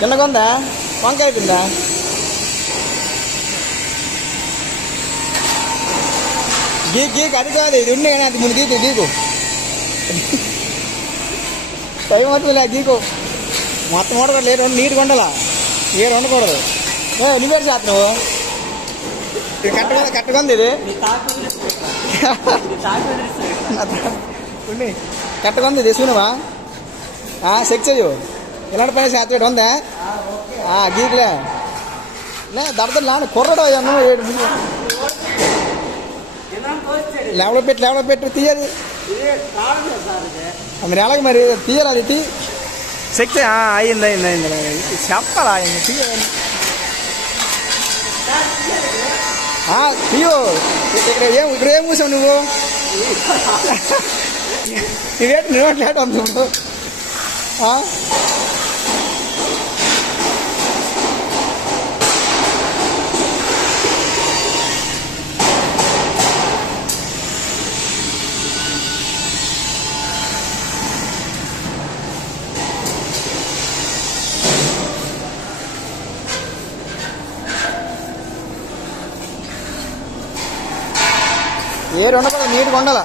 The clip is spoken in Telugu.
చిన్నగా ఉందా? వంకాయ అయిపోయిందా? గీకు అది కాదు, ఇది ఉండే కానీ అది ముందు గీకు టైం అవుతుందిలే. గీకు మొత్తం ఉండకూడదు, లేదు నీట్గా ఉండాలా, ఏడు ఉండకూడదు. నువ్వేరు చేస్తున్నావు? కరెక్ట్గా ఉంది ఇది. కరెక్ట్గా ఉంది ఇది, చూనవా? చెక్ చెయ్యు. ఇలాంటి పని చేత ఉందా? గీకులే దడతలు లాను కుర్రడు అన్ను లేవలో పెట్టు తీయాలి. మరి ఎలాగ మరి తీయాలి, అది చెక్ అయింది చెప్పాలా తీయాలి. తీయో ఇక్కడ ఏం కూసావు నువ్వు? నువ్వేటి లేట్ అవుతుంది. ఏడు ఉండకూడదు, నీట్గా ఉండాల.